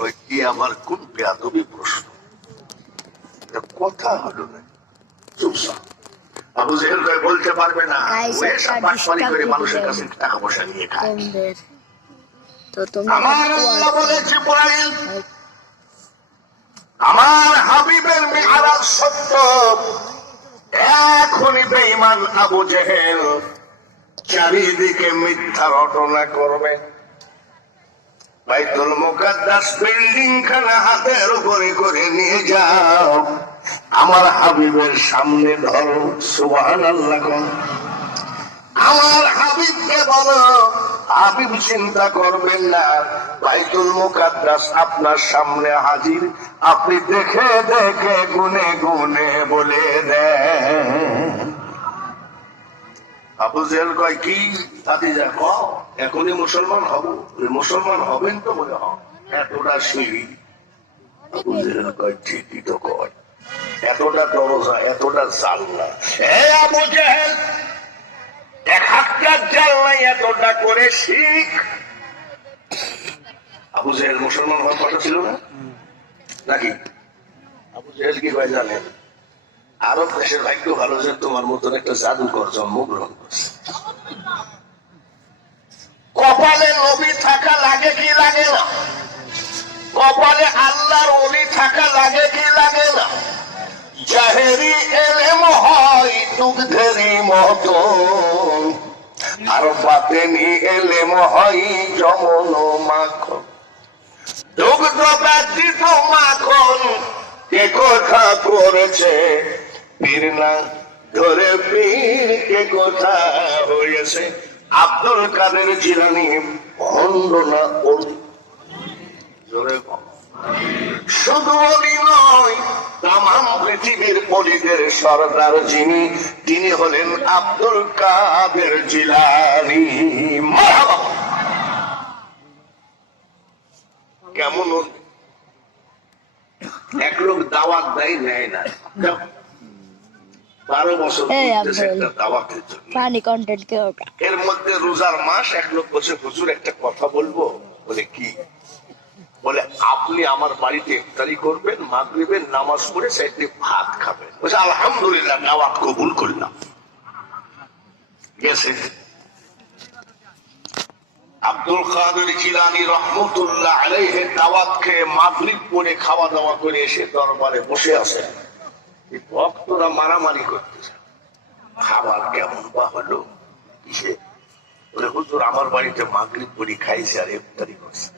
কয় কি আমার কোন বেয়াদবি প্রশ্ন, কথা হলো না। চুপসা আবু জেহেল কয় বলতে পারবে না, ও এসব বাটপারি করে মানুষের কাছে টাকা পয়সা নিয়ে খায়। আমার আল্লাহ বলে জিবরাইল, আমার হাবিবের মিরাজ সত্য, এখনই বেঈমান আবু জেহেল চারিদিকে মিথ্যা রটনা করবে। বাইতুল মুকাদ্দাস বিল্ডিং খানা হাতের উপরে করে নিয়ে যাও, আমার হাবিবের সামনে ধরো, সুবহানাল্লাহ। আমার হাবিবকে বলো, হাবিব চিন্তা করবেন না, বাইতুল মুকাদ্দাস আপনার সামনে হাজির, আপনি দেখে দেখে গুনে গুনে বলে দেন। আবু জেহেল কয় কি ভাতিজা, কও এখনই মুসলমান হব? মুসলমান হবেন তো? বলে হ, এতটা সিঁড়ি। আবু জেহেল কয় ঠিকই তো কয়, এতটা দরজা, এতটা জানলা। হে আবু জেহেল, এক হাজার জানলা এতটা করে শিখ। আবু জেহেল মুসলমান হওয়ার কথা ছিল না নাকি? আবু জেহেল কি ভাই জানেন, আরব দেশের ভাগ্য ভালো যে তোমার মতন একটা জাদুকর জন্মগ্রহণ করছে। কপালে নবী থাকা লাগে কি লাগে না? কপালে আল্লাহর ওলি থাকা লাগে কি লাগে না? জাহেরি এলেম হয় দুগ্ধেরই মতন, আর বাতেনি এলেম হয় যমন মাখন। দুগ্ধ ব্যতীত মাখন কে কথা করেছে, পীর না ধরে পীর কে কথা হয়েছে। আব্দুল কাদের জিলানী ভণ্ড না শুধু ওলি নয়, তামাম পৃথিবীর ওলিদের সরদার যিনি, তিনি হলেন আব্দুল কাদের জিলানী। মারহাবা। কেমন এক লোক দাওয়াত দেয়, নেয় না, 12 বছর একটা দাওয়াতের জন্য। এর মধ্যে রোজার মাস, এক লোক বসে হুজুর একটা কথা বলবো। বলে কি? বলে আপনি আমার বাড়িতে ইফতারি করবেন, মাগরিবের নামাজ পড়ে সাইডে ভাত খাবেন। বলছে আলহামদুলিল্লাহ, দাওয়াত কবুল করলাম। গেছে আব্দুল কাদের জিলানী রহমতুল্লাহ আলাইহি দাওয়াত খেয়ে মাগরিব পড়ে খাওয়া দাওয়া করে এসে দরবারে বসে আছেন। ভক্তরা মারামারি করতেছে, খাবার কেমন বা হলো কিসে? বলে হুজুর আমার বাড়িতে মাগরিব পড়ি খাইছে আর ইফতারি করছে।